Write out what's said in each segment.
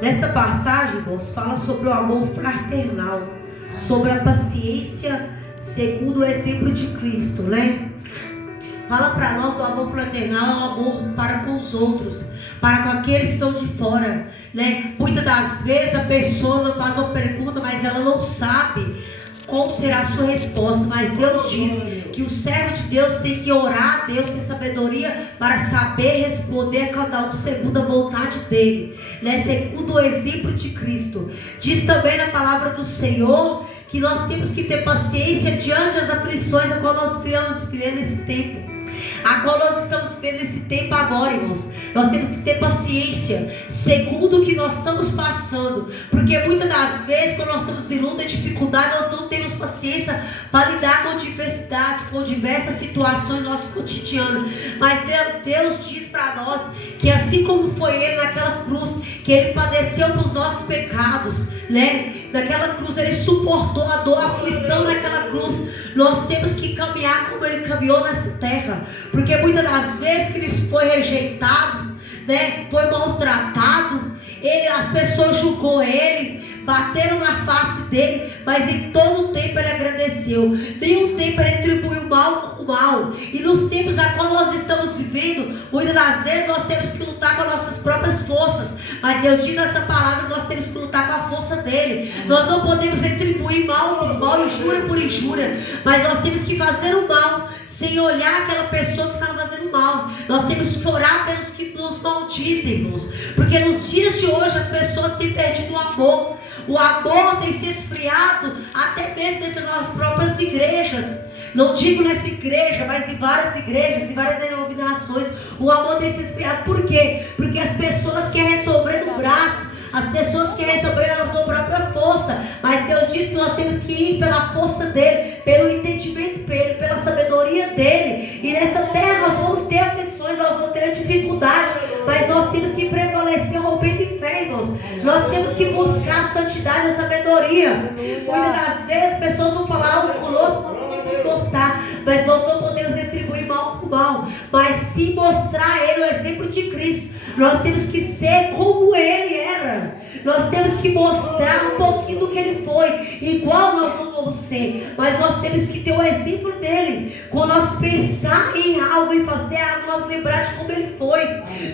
Nessa passagem, irmãos, fala sobre o amor fraternal, sobre a paciência segundo o exemplo de Cristo, né? Fala para nós o amor fraternal é o amor para com os outros, para com aqueles que estão de fora, né? Muitas das vezes a pessoa não faz uma pergunta, mas ela não sabe qual será a sua resposta. Mas Deus diz que o servo de Deus tem que orar a Deus, ter sabedoria para saber responder a cada um segundo a vontade dele, né? Segundo o exemplo de Cristo. Diz também na palavra do Senhor que nós temos que ter paciência diante das aflições a qual nós estamos vivendo nesse tempo. A qual nós estamos vivendo nesse tempo agora, irmãos. Nós temos que ter paciência segundo o que nós estamos passando. Porque muitas das vezes, quando nós estamos em luta e dificuldade, nós não temos paciência para lidar com diversidades, com diversas situações do nosso cotidiano. Mas Deus diz para nós que assim como foi Ele naquela cruz, que Ele padeceu pelos nossos pecados, né? Naquela cruz Ele suportou a dor, a aflição naquela cruz. Nós temos que caminhar como Ele caminhou nessa terra. Porque muitas das vezes que Ele foi rejeitado, né? Foi maltratado, as pessoas julgou Ele, bateram na face dele, mas em todo o tempo Ele agradeceu. Nenhum tempo Ele retribuiu mal com mal. E nos tempos a qual nós estamos vivendo, muitas das vezes nós temos que lutar com as nossas próprias forças. Mas Deus diz nessa palavra que nós temos que lutar com a força dele. Nós não podemos retribuir mal por mal, injúria por injúria, mas nós temos que fazer o mal sem olhar aquela pessoa que está fazendo mal. Nós temos que orar pelos que nos maldizem, irmãos. Porque nos dias de hoje as pessoas têm perdido o amor. O amor tem se esfriado até mesmo dentro das próprias igrejas. Não digo nessa igreja, mas em várias igrejas, em várias denominações. O amor tem se esfriado. Por quê? Porque as pessoas querem resolver no braço. As pessoas querem resolver na sua própria força. Mas Deus diz que nós temos que ir pela força dele, pelo entendimento dele, pela sabedoria dele. E nessa terra nós vamos ter aflições, nós vamos ter dificuldade, mas nós temos que prevalecer rompendo em fé, irmãos. Nós temos que buscar a santidade e a sabedoria. Muitas das vezes pessoas vão falar algo conosco, não vamos gostar, mas nós não podemos retribuir mal com mal, mas sim mostrar a ele o exemplo de Cristo. Nós temos que ser como ele era. Nós temos que mostrar um pouquinho do que ele foi. Igual nós não vamos ser, mas nós temos que ter o exemplo dele. Quando nós pensar em algo e fazer algo, nós lembrar de como ele foi,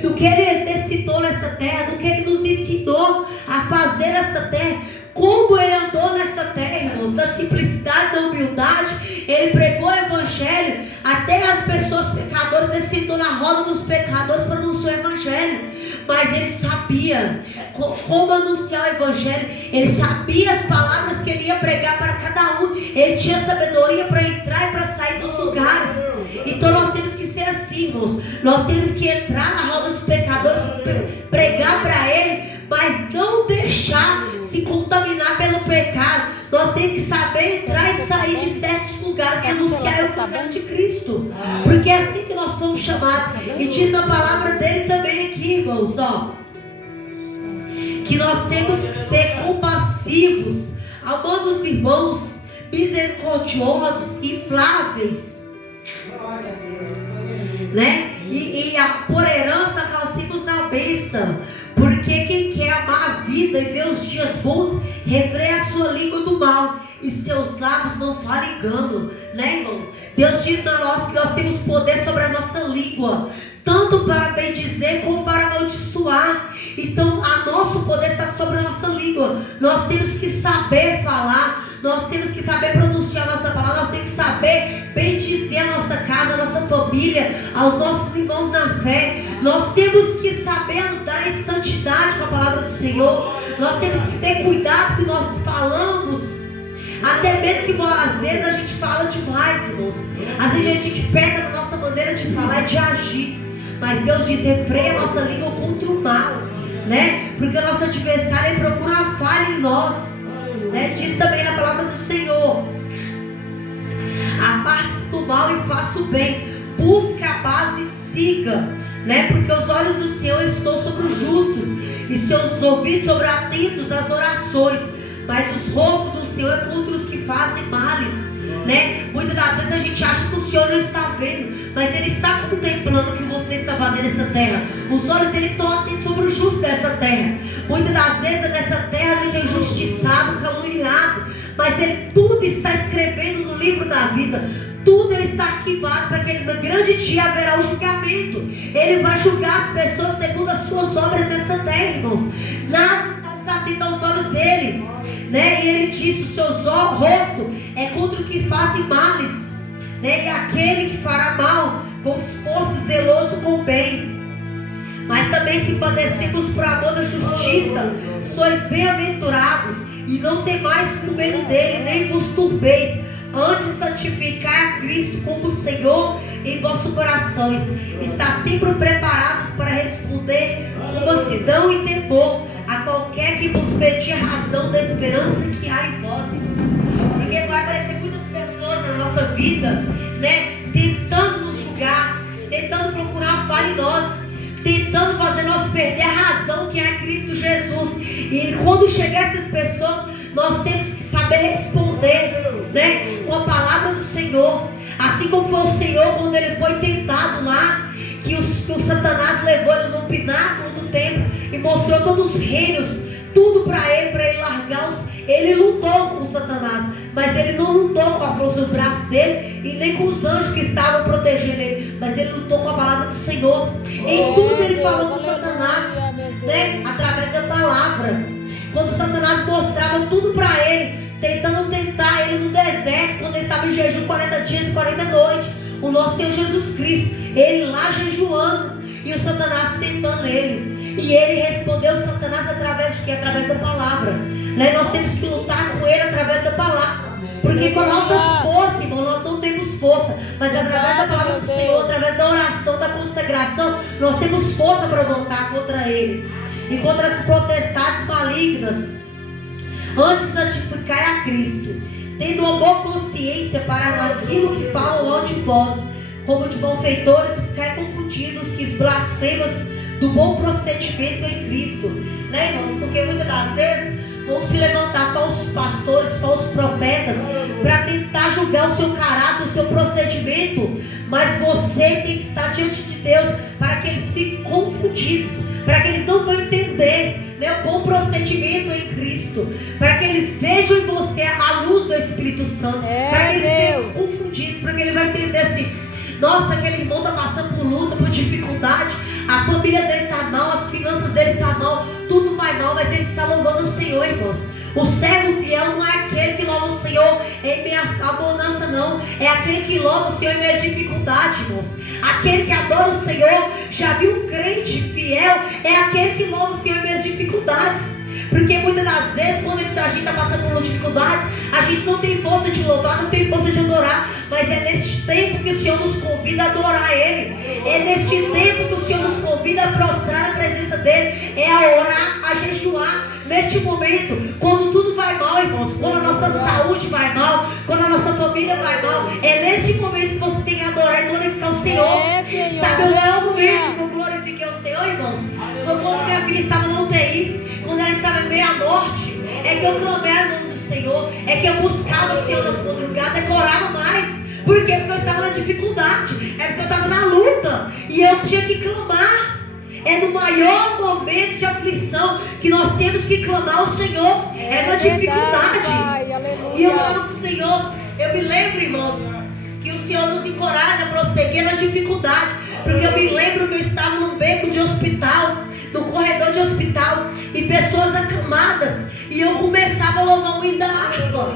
do que ele exercitou nessa terra, do que ele nos ensinou a fazer nessa terra, como ele andou nessa terra, irmãos, da simplicidade, da humildade. Ele pregou o evangelho até as pessoas pecadoras. Ele sentou na roda dos pecadores para anunciar o evangelho. Mas ele sabia como anunciar o evangelho. Ele sabia as palavras que ele ia pregar para cada um. Ele tinha sabedoria para entrar e para sair dos lugares. Então nós temos que ser assim, irmãos. Nós temos que entrar na roda dos pecadores, pregar para ele, mas não deixar se contaminar pelo pecado. Nós temos que saber entrar e sair de certos lugares e anunciar o evangelho de Cristo. Porque é assim que nós somos chamados. E diz a palavra dele também aqui, irmãos, ó, que nós temos que ser compassivos, amando os irmãos, misericordiosos, infláveis, né? E por herança alcancemos a bênção. Porque quem quer amar a vida e ver os dias bons, refreia a sua língua do mal, e seus lábios não falam engano, né, irmão? Deus diz a nós que nós temos poder sobre a nossa língua, tanto para bem dizer como para amaldiçoar. Então, nosso poder está sobre a nossa língua. Nós temos que saber falar, nós temos que saber pronunciar a nossa palavra, nós temos que saber bem dizer a nossa casa, a nossa família, aos nossos irmãos na fé. Nós temos que saber andar em santidade com a palavra do Senhor. Nós temos que ter cuidado que nós falamos. Até mesmo que às vezes a gente fala demais, irmãos. Às vezes a gente peca na nossa maneira de falar e de agir. Mas Deus diz, refreia a nossa língua contra o mal, né? Porque o nosso adversário, ele procura a falha em nós, né? Diz também na palavra do Senhor: aparte-se do mal e faça o bem, busque a base e siga, né? Porque os olhos do Senhor estão sobre os justos e seus ouvidos sobre atentos às orações, mas os rostos do Senhor é contra os que fazem males. né? Muitas das vezes a gente acha que o Senhor não está vendo, mas Ele está contemplando o que você está fazendo nessa terra. Os olhos dele estão atentos sobre o justo dessa terra. Muitas das vezes nessa terra a gente é injustiçado, caluniado, mas Ele tudo está escrevendo no livro da vida. Tudo Ele está arquivado para que no grande dia haverá o julgamento. Ele vai julgar as pessoas segundo as suas obras nessa terra, irmãos. Nada está desatento aos olhos dele, né? E Ele disse: o seu rosto é contra o que fazem males, né? E aquele que fará mal com esforço zeloso com o bem. Mas também se padecemos por amor da justiça, sois bem-aventurados, e não temais com medo dele, nem vos turbeis. Antes santificai a Cristo como Senhor em vossos corações. Está sempre preparados para responder com mansidão e temor a qualquer que vos pedir razão da esperança que há em vós. Porque vai aparecer muitas pessoas na nossa vida, né, tentando nos julgar, tentando procurar uma falha em nós, tentando fazer nós perder a razão que é Cristo Jesus. E quando chegar essas pessoas, nós temos que saber responder, né, com a palavra do Senhor. Assim como foi o Senhor quando ele foi tentado lá, que o Satanás levou ele no pináculo do templo e mostrou todos os reinos, tudo para ele largar os... Ele lutou com o Satanás, mas ele não lutou com a força do braço dele e nem com os anjos que estavam protegendo ele, mas ele lutou com a palavra do Senhor. Em tudo ele falou com Satanás, né, através da palavra. Quando Satanás mostrava tudo para ele, tentando tentar ele no deserto, quando ele estava em jejum 40 dias e 40 noites, o nosso Senhor Jesus Cristo, ele lá jejuando, e o Satanás tentando ele. E ele respondeu Satanás através de quê? Através da palavra, né? Nós temos que lutar com ele através da palavra. Porque com as nossas forças, irmão, nós não temos força. Mas através da palavra do Senhor, através da oração, da consagração, nós temos força para lutar contra ele e contra as potestades malignas. Antes santificai a Cristo, tendo uma boa consciência para aquilo que falam ao de vós, como de malfeitores, ficai confundidos, que os blasfemas do bom procedimento em Cristo, né, irmãos? Porque muitas das vezes vão se levantar falsos pastores, falsos profetas, para tentar julgar o seu caráter, o seu procedimento. Mas você tem que estar diante de Deus para que eles fiquem confundidos, para que eles não vão entender, né, o bom procedimento em Cristo, para que eles vejam em você a luz do Espírito Santo, para que eles fiquem confundidos, para que ele vai entender assim: nossa, aquele irmão está passando por luta, por dificuldade, a família dele está mal, as finanças dele estão mal, tudo vai mal, mas ele está louvando o Senhor, irmãos. O servo fiel não é aquele que louva o Senhor em minha abundância, não. É aquele que louva o Senhor em minhas dificuldades, irmãos. Aquele que adora o Senhor, já viu um crente fiel, é aquele que louva o Senhor em minhas dificuldades. Porque muitas das vezes, quando a gente está passando por dificuldades, a gente não tem força de louvar, não tem força de adorar. Mas é nesse tempo que o Senhor nos convida a adorar Ele. É neste tempo que o Senhor nos convida a prostrar na presença dEle. É a orar, a jejuar. Neste momento, quando tudo vai mal, irmãos, quando a nossa saúde vai mal, quando a nossa família vai mal, é nesse momento que você tem que adorar e glorificar o Senhor. Sabe o maior momento que eu glorifiquei o Senhor, irmãos? Foi quando minha filha estava no UTI, quando ela estava em meia morte. É que eu clamei o nome do Senhor, é que eu buscava o Senhor nas madrugadas, é que eu orava mais. Por quê? Porque eu estava na dificuldade, é porque eu estava na luta, e eu tinha que clamar. É no maior momento de aflição que nós temos que clamar ao Senhor. É na dificuldade. E eu falo com o Senhor, eu me lembro, irmãos, que o Senhor nos encoraja a prosseguir na dificuldade. Porque eu me lembro que eu estava num beco de hospital, no corredor de hospital, e pessoas acamadas, e eu começava a louvar o hino da harpa,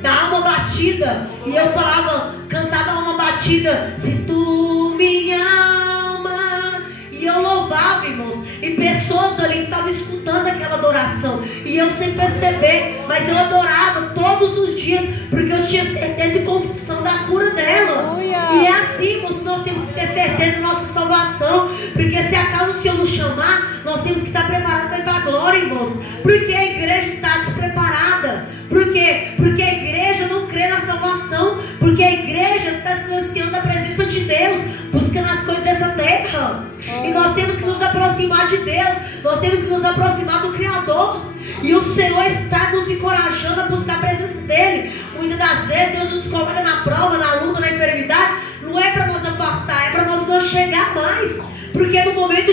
da alma batida, e eu falava, cantava uma batida, se tu me ama, e eu louvava, irmãos, e pessoas ali estavam escutando aquela adoração, e eu sem perceber, mas eu adorava todos os dias, porque eu tinha certeza e convicção da cura dela. E é assim, irmãos, nós temos que ter certeza da nossa salvação, porque se acaso o Senhor nos chamar, nós temos que estar preparados para ir para a glória, irmãos, porque a igreja está despreparada. Por quê? Porque a igreja não crê na salvação, porque a igreja está se distanciando da presença de Deus, buscando as coisas dessa terra. E nós temos que nos aproximar aproximar de Deus, nós temos que nos aproximar do Criador. E o Senhor está nos encorajando a buscar a presença dEle. Muitas das vezes Deus nos coloca na prova, na luta, na enfermidade. Não é para nos afastar, é para nós não chegar mais. Porque no momento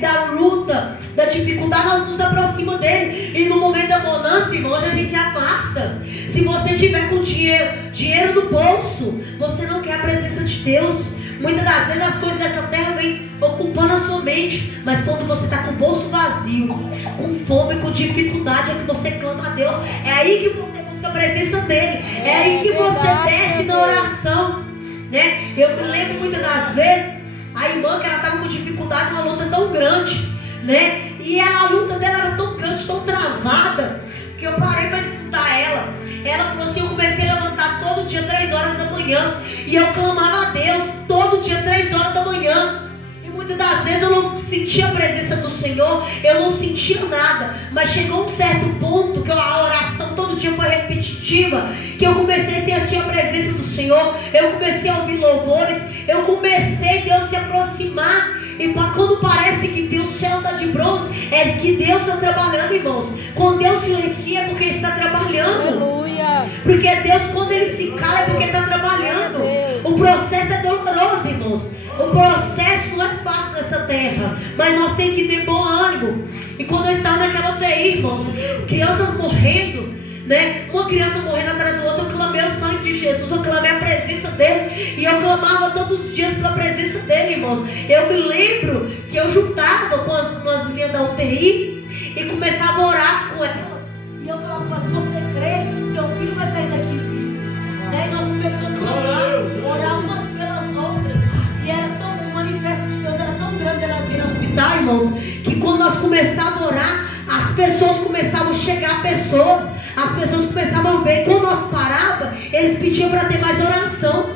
da luta, da dificuldade, nós nos aproximamos dEle. E no momento da bonança, irmãos, a gente afasta. Se você tiver com dinheiro no bolso, você não quer a presença de Deus. Muitas das vezes as coisas dessa terra vêm ocupando a sua mente. Mas quando você está com o bolso vazio, com fome, com dificuldade, é que você clama a Deus. É aí que você busca a presença dEle. É aí que você desce na oração, né? Eu me lembro muitas das vezes, a irmã que ela estava com dificuldade, uma luta tão grande, né? E a luta dela era tão grande, tão travada, que eu parei para escutar ela. Ela falou assim: eu comecei a levantar todo dia 3 horas da manhã. E eu clamava a Deus todo dia 3 horas da manhã. E muitas das vezes eu não sentia a presença do Senhor, eu não sentia nada. Mas chegou um certo ponto que a oração todo dia foi repetitiva, que eu comecei a sentir a presença do Senhor. Eu comecei a ouvir louvores. Eu comecei a Deus se aproximar. E quando parece que o céu está de bronze, é que Deus está trabalhando, irmãos. Quando Deus silencia, é porque Ele está trabalhando. Aleluia. Porque Deus, quando Ele se cala, é porque está trabalhando. O processo é doloroso, irmãos. O processo não é fácil nessa terra, mas nós temos que ter bom ânimo. E quando eu estava naquela UTI, irmãos, crianças morrendo, né? Uma criança morrendo atrás do outro, eu clamei o sangue de Jesus, eu clamei a presença dEle. E eu clamava todos os dias pela presença dEle, irmãos. Eu me lembro que eu juntava com as meninas da UTI e começava a orar com elas. E eu falava: se você crê, seu filho vai sair daqui vivo. Daí nós começamos a clamar, orar umas pelas outras. E era tão, o manifesto de Deus era tão grande aqui no hospital, irmãos, que quando nós começávamos a orar, as pessoas começavam a chegar, as pessoas começavam a ver. Quando nós parávamos, eles pediam para ter mais oração.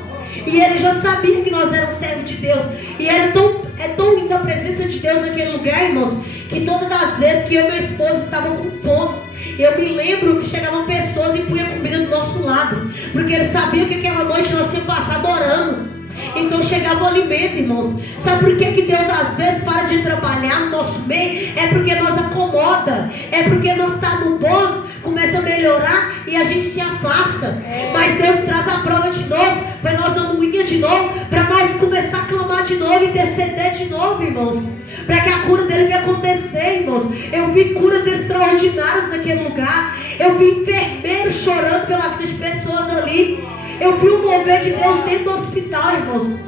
E eles já sabiam que nós éramos servos de Deus. E é tão linda a presença de Deus naquele lugar, irmãos, que todas as vezes que eu e minha esposa estavam com fome, eu me lembro que chegavam pessoas e punham comida do nosso lado, porque eles sabiam que aquela noite nós tínhamos passado orando. Então chegava o alimento, irmãos. Sabe por que Deus às vezes para de trabalhar no nosso meio? É porque nós acomoda. É porque nós estamos no bom, começa a melhorar e a gente se afasta. Mas Deus traz a prova de nós, para nós dar moinha de novo, para nós começar a clamar de novo e descender de novo, irmãos, para que a cura dele venha acontecer, irmãos. Eu vi curas extraordinárias naquele lugar. Eu vi enfermeiros chorando pela vida de pessoas ali. Eu vi o mover de Deus dentro do hospital, irmãos.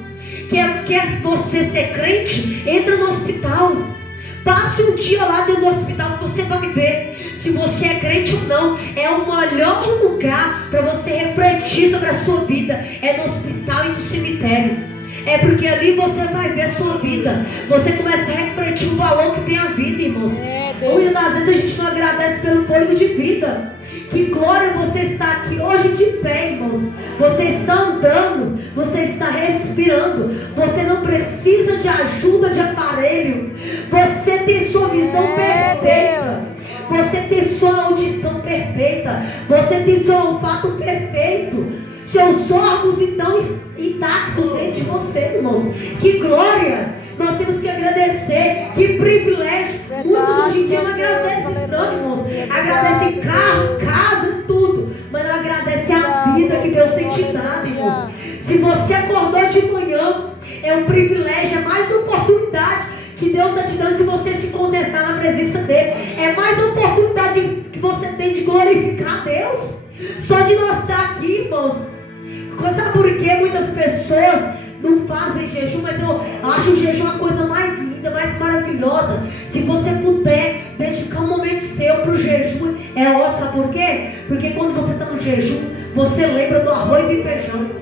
Quer você ser crente? Entra no hospital. Passe um dia lá dentro do hospital, você vai ver se você é crente ou não. É o melhor lugar para você refletir sobre a sua vida. É no hospital e no cemitério. É porque ali você vai ver a sua vida. Você começa a refletir o valor que tem a vida, irmãos. Muitas das vezes a gente não agradece pelo fôlego de vida. Que glória você está aqui hoje de pé, irmãos. Você está andando, você está respirando. Você não precisa de ajuda de aparelho. Você tem sua visão perfeita. Você tem sua audição perfeita. Você tem seu olfato perfeito. Seus órgãos estão intactos dentro de você, irmãos. Que glória! Nós temos que agradecer. Que privilégio. Muitos hoje em dia não agradecem tanto, irmãos. Agradecem carro, casa, tudo. Mas não agradecem a vida que Deus tem te dado, irmãos. Se você acordou de manhã, é um privilégio, é mais uma oportunidade que Deus está te dando se você se contestar na presença dele. É mais uma oportunidade que você tem de glorificar a Deus. Só de nós estar aqui, irmãos. Sabe por que muitas pessoas não fazem jejum? Mas eu acho o jejum uma coisa mais linda, mais maravilhosa. Se você puder dedicar um momento seu para o jejum, é ótimo. Sabe por quê? Porque quando você está no jejum, você lembra do arroz e feijão.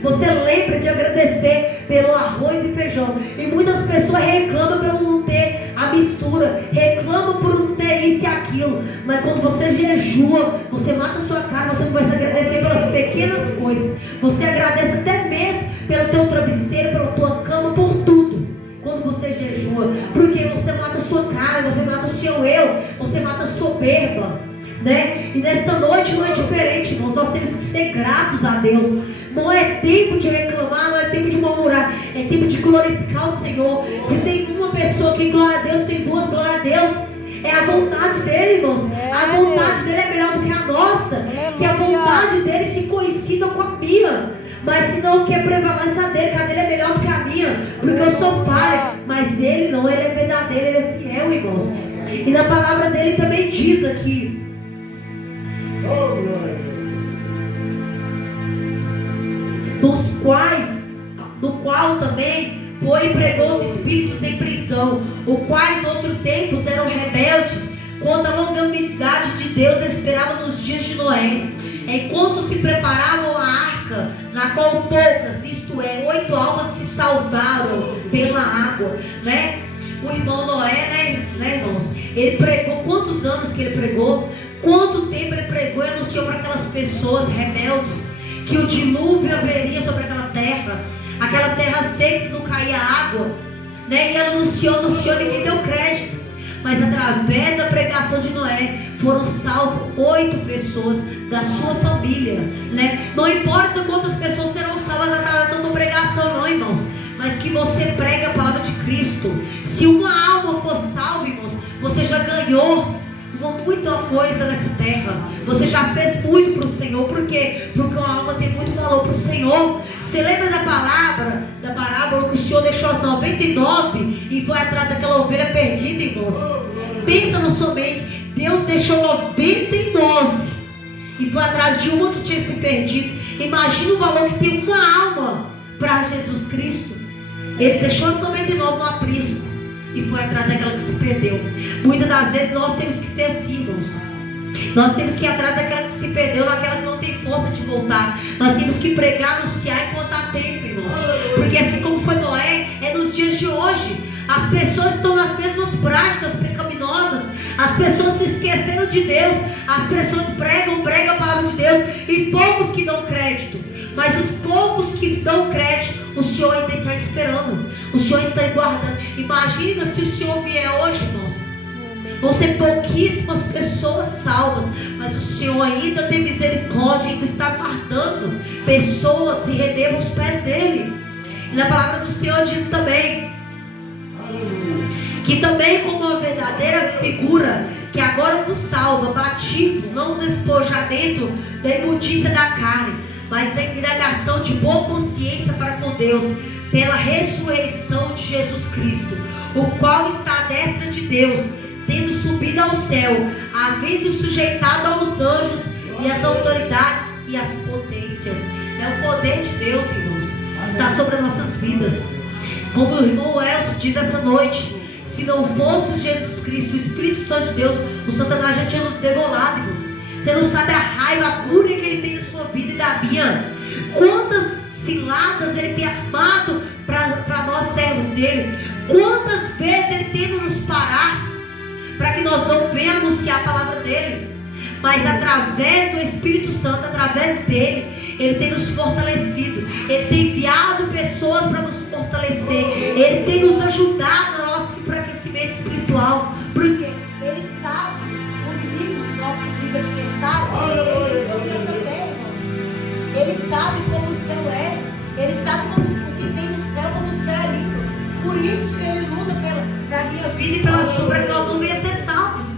Você lembra de agradecer pelo arroz e feijão. E muitas pessoas reclamam por não ter a mistura, reclamam por não ter isso e aquilo. Mas quando você jejua, você mata a sua carne, você começa a agradecer pelas pequenas coisas. Você agradece até mesmo pelo teu travesseiro, pela tua cama, por tudo. Quando você jejua, porque você mata a sua carne, você mata o seu eu, você mata a soberba, né? E nesta noite não é diferente, irmãos. Nós temos que ser gratos a Deus. Não é tempo de reclamar, não é tempo de murmurar, é tempo de glorificar o Senhor. Se tem uma pessoa que glória a Deus É a vontade dele, irmãos. A vontade dele é melhor do que a nossa. Que a vontade dele se coincida com a minha. Mas se não quer prevalecer a dele, que a dele é melhor do que a minha. Porque eu sou falha. Mas ele não, ele é verdadeiro, ele é fiel, irmãos. E na palavra dele também diz aqui. Do qual também foi e pregou os espíritos em prisão, os quais outro tempos eram rebeldes, quando a longanimidade de Deus esperava nos dias de Noé, enquanto se preparavam a arca, na qual poucas, isto é, 8 almas se salvaram pela água, né? O irmão Noé, né, irmãos? Ele pregou, quantos anos que ele pregou? Quanto tempo ele pregou e anunciou para aquelas pessoas rebeldes que o dilúvio haveria sobre aquela terra seca que não caía água, né? E anunciou, ninguém deu crédito. Mas através da pregação de Noé foram salvos 8 pessoas da sua família, né? Não importa quantas pessoas serão salvas através da tua pregação, não, irmãos, mas que você pregue a palavra de Cristo. Se uma alma for salva, irmãos, você já ganhou muita coisa nessa terra. Você já fez muito para o Senhor. Por quê? Porque uma alma tem muito valor para o Senhor. Você lembra da parábola que o Senhor deixou as 99 e foi atrás daquela ovelha perdida, irmãos? Pensa no somente. Deus deixou 99 e foi atrás de uma que tinha se perdido. Imagina o valor que tem uma alma para Jesus Cristo. Ele deixou as 99 no aprisco e foi atrás daquela que se perdeu. Muitas das vezes nós temos que ser assim, irmãos. Nós temos que ir atrás daquela que se perdeu, daquela que não tem força de voltar. Nós temos que pregar, anunciar enquanto há tempo, irmãos. Porque assim como foi Noé, é nos dias de hoje. As pessoas estão nas mesmas práticas pecaminosas. As pessoas se esqueceram de Deus. As pessoas pregam a palavra de Deus e poucos que dão crédito. Mas os poucos que dão crédito, o Senhor ainda está esperando. O Senhor está guardando. Imagina se o Senhor vier hoje, irmãos. Vão ser pouquíssimas pessoas salvas, mas o Senhor ainda tem misericórdia, ainda está guardando pessoas se renderam aos pés dele. E na palavra do Senhor diz também que também como uma verdadeira figura que agora vos salva, batismo, não no despojamento da imundícia da carne, mas da indagação de boa consciência para com Deus, pela ressurreição de Jesus Cristo, o qual está à destra de Deus, tendo subido ao céu, havendo sujeitado aos anjos e às autoridades e às potências. É o poder de Deus, irmãos, está sobre as nossas vidas. Como o irmão Elcio diz essa noite, se não fosse Jesus Cristo, o Espírito Santo de Deus, o Satanás já tinha nos degolado, irmãos. Você não sabe a raiva, a fúria que ele tem na sua vida e da minha. Quantas ciladas ele tem armado para nós servos dele. Quantas vezes ele tem que nos parar para que nós não venhamos anunciar a palavra dele. Mas através do Espírito Santo, através dele, ele tem nos fortalecido. Ele tem enviado pessoas para nos fortalecer. Ele tem nos ajudado no nosso enfraquecimento espiritual. Porque ele sabe, o inimigo, nosso inimigo adversário, ele viveu aqui nessa terra, irmãos. Ele sabe como o céu é. Ele sabe como, o que tem no céu, como o céu é lindo. Por isso que ele luta pela minha vida e pela sua, para que nós não venhamos ser salvos.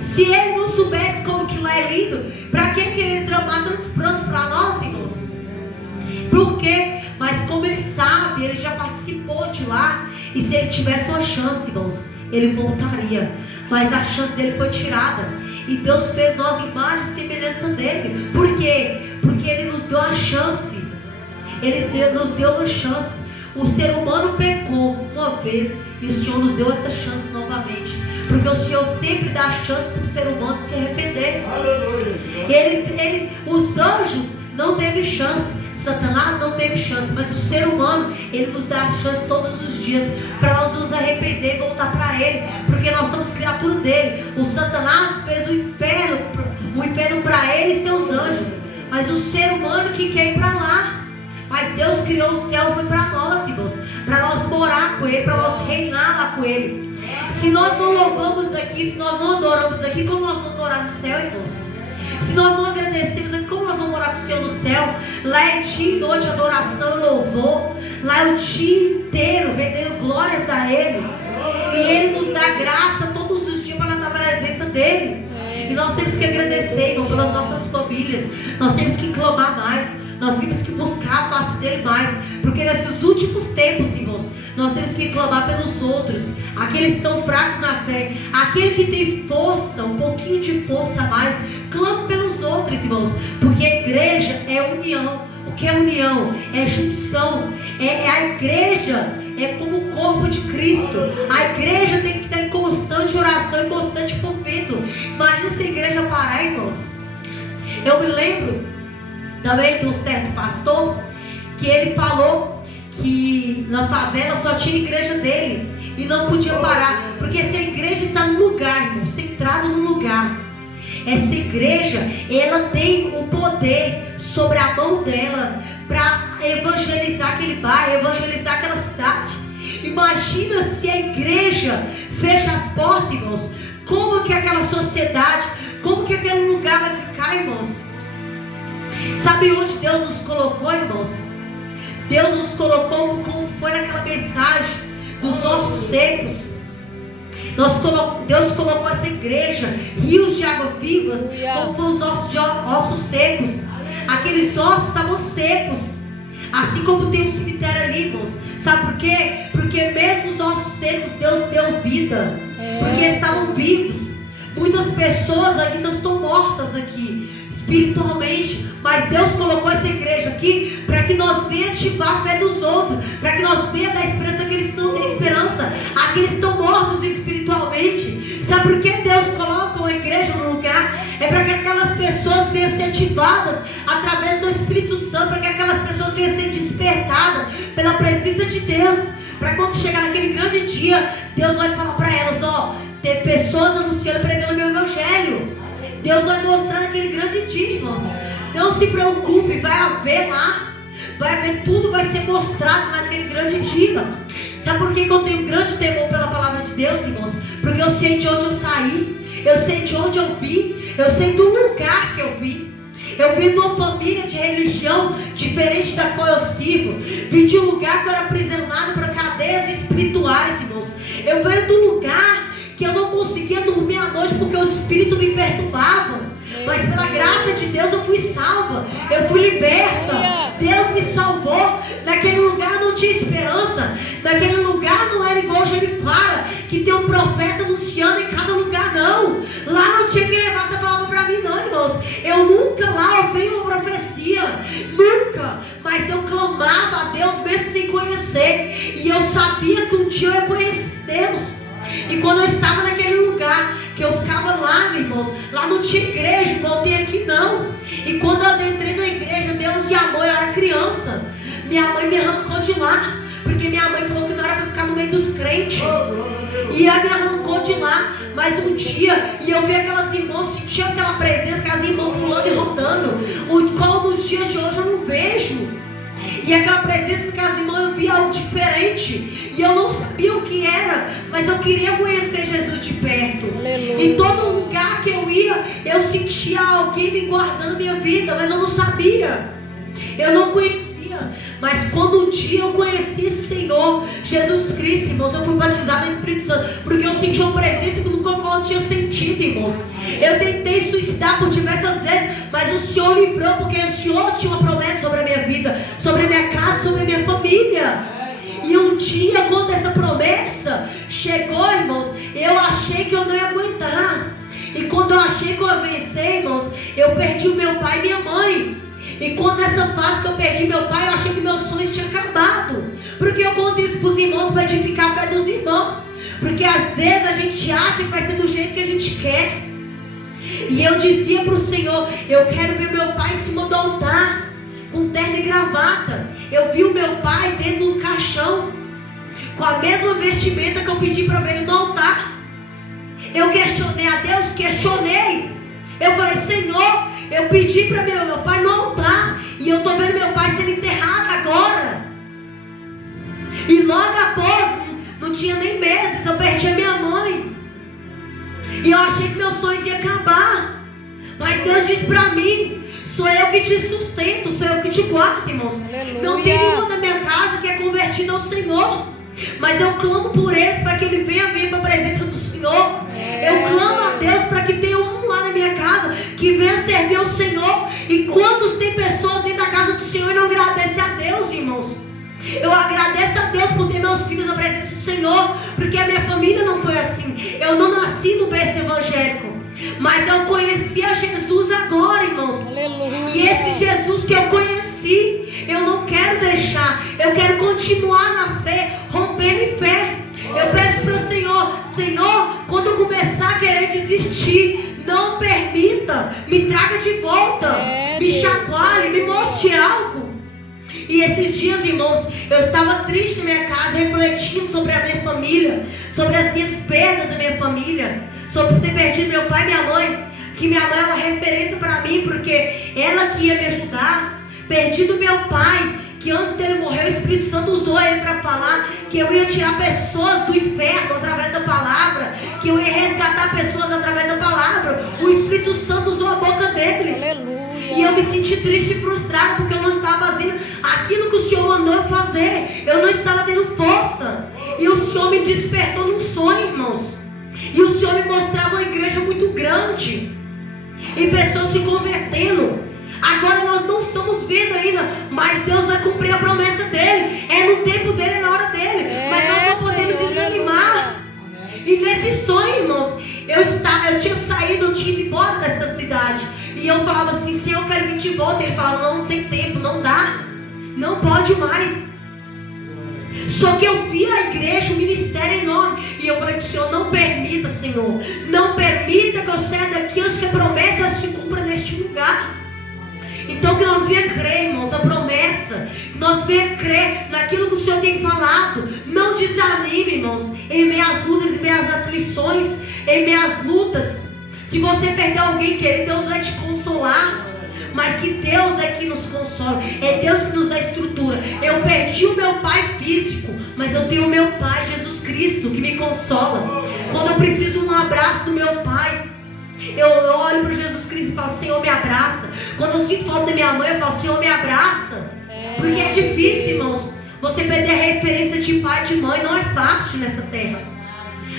Se ele não soubesse como que lá é lindo, para que ele tramar tantos planos para nós, irmãos? Por quê? Mas como ele sabe, ele já participou de lá. E se ele tivesse uma chance, irmãos, ele voltaria. Mas a chance dele foi tirada. E Deus fez nós imagem e semelhança dele. Por quê? Porque ele nos deu a chance. Ele nos deu uma chance. O ser humano pecou uma vez e o Senhor nos deu outra chance novamente. Porque o Senhor sempre dá chance para o ser humano se arrepender. Os anjos não teve chance, Satanás não teve chance, mas o ser humano, ele nos dá chance todos os dias para nós nos arrepender e voltar para ele, porque nós somos criatura dele. O Satanás fez o inferno para ele e seus anjos, mas o ser humano que quer ir para lá. Mas Deus criou o céu e foi para nós, irmãos, para nós morar com ele, para nós reinar lá com ele. Se nós não louvamos aqui, se nós não adoramos aqui, como nós vamos adorar no céu, irmãos? Se nós não agradecemos aqui, como nós vamos morar com o Senhor no céu? Lá é dia e noite, adoração e louvor. Lá é o dia inteiro, rendendo glórias a Ele. E Ele nos dá graça todos os dias para E nós temos que agradecer, irmão, pelas nossas famílias. Nós temos que clamar mais. Nós temos que buscar a face dele mais. Porque nesses últimos tempos, irmãos, nós temos que clamar pelos outros. Aqueles que estão fracos na fé. Aquele que tem força, um pouquinho de força a mais. Clame pelos outros, irmãos. Porque a igreja é união. O que é união? É junção. É a igreja é como o corpo de Cristo. A igreja tem que estar em constante oração, em constante movimento. Imagina se a igreja parar, irmãos. Eu me lembro também de um certo pastor que ele falou que na favela só tinha a igreja dele e não podia parar, porque se a igreja está no lugar, irmão, centrado no lugar, essa igreja, ela tem o poder sobre a mão dela para evangelizar aquele bairro, evangelizar aquela cidade. Imagina se a igreja fecha as portas, irmãos. Como que aquela sociedade, como que aquele lugar vai ficar, irmãos? Sabe onde Deus nos colocou, irmãos? Deus nos colocou como foi naquela mensagem dos ossos secos. Deus colocou essa igreja, rios de água vivas, como foram os ossos secos. Aqueles ossos estavam secos, assim como tem um cemitério ali, irmãos. Sabe por quê? Porque mesmo os ossos secos, Deus deu vida, porque eles estavam vivos. Muitas pessoas ainda estão mortas aqui, espiritualmente, mas Deus colocou essa igreja aqui para que nós venhamos ativar a fé dos outros, para que nós venhamos dar esperança que eles não têm esperança, aqueles estão mortos espiritualmente. Sabe por que Deus coloca uma igreja no lugar? É para que aquelas pessoas venham ser ativadas através do Espírito Santo, para que aquelas pessoas venham ser despertadas pela presença de Deus, para quando chegar naquele grande dia, Deus vai falar para elas, ó, tem pessoas anunciando, pregando o meu evangelho. Deus vai mostrar naquele grande dia, irmãos. Não se preocupe, vai haver lá, vai haver tudo, vai ser mostrado naquele grande dia. Sabe por que eu tenho grande temor pela palavra de Deus, irmãos? Porque eu sei de onde eu saí, eu sei de onde eu vim, eu sei do lugar que eu vim. Eu vim de uma família de religião diferente da qual eu sirvo. Vim de um lugar que eu era aprisionado para cadeias espirituais, irmãos. Eu venho de um lugar que eu não conseguia dormir à noite porque o espírito me perturbava. Mas pela graça de Deus eu fui salva, eu fui liberta. Deus me salvou. Naquele lugar não tinha esperança. Naquele lugar não era igual Jericoara, que tem um profeta anunciando em cada lugar, não. Lá não tinha que levar essa palavra para mim, não, irmãos. Eu nunca lá ouvi uma profecia, nunca. Mas eu clamava a Deus mesmo sem conhecer. E eu sabia que um dia eu ia conhecer Deus. E quando eu estava naquele lugar, que eu ficava lá, meus irmãos, lá não tinha igreja, igual tem aqui não. E quando eu entrei na igreja, Deus de amor, eu era criança. Minha mãe me arrancou de lá, porque minha mãe falou que não era para ficar no meio dos crentes. E ela me arrancou de lá. Mas um dia, e eu vi aquelas irmãs, sentia aquela presença, aquelas irmãs pulando e rodando, o qual nos dias de hoje eu não vejo. E aquela presença daquelas irmãs eu via algo diferente. E eu não sabia o que era, mas eu queria conhecer Jesus de perto. Aleluia. Em todo lugar que eu ia, eu sentia alguém me guardando minha vida, mas eu não sabia. Eu não conhecia. Mas quando um dia eu conheci esse Senhor, Jesus Cristo, irmãos, eu fui batizado no Espírito Santo, porque eu senti uma presença que nunca eu tinha sentido, irmãos. Eu tentei suicidar por diversas vezes, mas o Senhor livrou, porque o Senhor tinha uma promessa sobre a minha vida, sobre a minha casa, sobre a minha família. E um dia, quando essa promessa chegou, irmãos, eu achei que eu não ia aguentar. E quando eu achei que eu ia vencer, irmãos, eu perdi o meu pai e minha mãe. E quando nessa fase que eu perdi meu pai, eu achei que meus sonhos tinham acabado. Porque eu conto isso para os irmãos, para edificar a fé dos irmãos. Porque às vezes a gente acha que vai ser do jeito que a gente quer. E eu dizia para o Senhor, eu quero ver meu pai em cima do altar, com terno e gravata. Eu vi o meu pai dentro do caixão, com a mesma vestimenta que eu pedi para ver no altar. Eu questionei a Deus, questionei. Eu falei, Senhor, eu pedi para meu pai no altar, e eu estou vendo meu pai sendo enterrado agora. E logo após, não tinha nem meses, eu perdi a minha mãe. E eu achei que meus sonhos iam acabar. Mas Deus disse para mim, sou eu que te sustento, sou eu que te guardo, irmãos. Aleluia. Não tem nenhuma da minha casa que é convertido ao Senhor. Mas eu clamo por eles para que ele venha vir para a presença do Senhor. Eu clamo a Deus para que tenha um lá na minha servir ao Senhor. E quantos tem pessoas dentro da casa do Senhor e não agradecem a Deus, irmãos? Eu agradeço a Deus por ter meus filhos na presença do Senhor, porque a minha família não foi assim. Eu não nasci no berço evangélico, mas eu conheci a Jesus agora, irmãos. Aleluia. E esse Jesus que eu conheci, eu não quero deixar. Eu quero continuar na fé, rompendo em fé. Eu peço para o Senhor, Senhor, quando eu começar a querer desistir, não permita, me traga de volta, me chacoalhe, me mostre algo. E esses dias, irmãos, eu estava triste na minha casa, refletindo sobre a minha família, sobre as minhas perdas da minha família, sobre ter perdido meu pai e minha mãe, que minha mãe é uma referência para mim, porque ela que ia me ajudar. Perdido meu pai, que antes dele morrer, o Espírito Santo usou ele para falar que eu ia tirar pessoas do inferno através da palavra, que eu ia resgatar pessoas através da palavra. O Espírito Santo usou a boca dele. Aleluia. E eu me senti triste e frustrado, porque eu não estava fazendo aquilo que o Senhor mandou eu fazer. Eu não estava tendo força. E o Senhor me despertou num sonho, irmãos. E o Senhor me mostrava uma igreja muito grande, e pessoas se convertendo. Agora nós não estamos vendo ainda, mas Deus vai cumprir a promessa dele. É no tempo dele, é na hora dele. Mas nós não podemos desanimar. E nesse sonho, irmãos, eu tinha saído, eu tinha ido embora dessa cidade. E eu falava assim, Senhor, eu quero vir de volta. Ele falava, não tem tempo, não dá, não pode mais. Só que eu vi a igreja, o ministério enorme, e eu falei, Senhor, não permita, Senhor, não permita que eu saia daqui antes que a promessa se cumpra neste lugar. Então que nós venhamos crer, irmãos, na promessa, que nós venhamos crer naquilo que o Senhor tem falado. Não desanime, irmãos, em meio às lutas, em meio às aflições, em meio às lutas. Se você perder alguém querido, Deus vai te consolar. Mas que Deus é que nos consola, é Deus que nos dá estrutura. Eu perdi o meu pai físico, mas eu tenho o meu pai, Jesus Cristo, que me consola. Quando eu preciso de um abraço do meu pai, eu olho para Jesus Cristo e falo, Senhor, me abraça. Quando eu sinto falta da minha mãe, eu falo, Senhor, me abraça. Porque é difícil, irmãos, você perder a referência de pai e de mãe. Não é fácil nessa terra.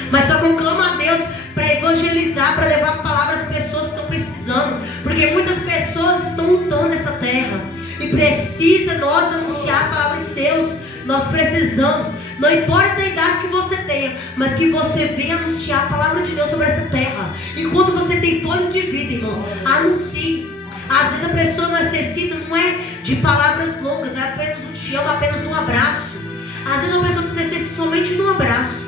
Mas só que eu clamo a Deus para evangelizar, para levar a palavra às pessoas que estão precisando. Porque muitas pessoas estão lutando nessa terra, e precisa nós anunciar a palavra de Deus. Nós precisamos, não importa a idade que você tenha, mas que você venha anunciar a palavra de Deus sobre essa terra. E quando você tem fôlego de vida, irmãos, anuncie. Às vezes a pessoa necessita, não é de palavras longas, é apenas um te amo, apenas um abraço. Às vezes a pessoa necessita somente de um abraço.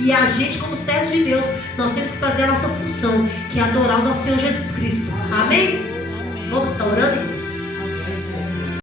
E a gente, como servos de Deus, nós temos que fazer a nossa função, que é adorar o nosso Senhor Jesus Cristo. Amém? Vamos estar orando?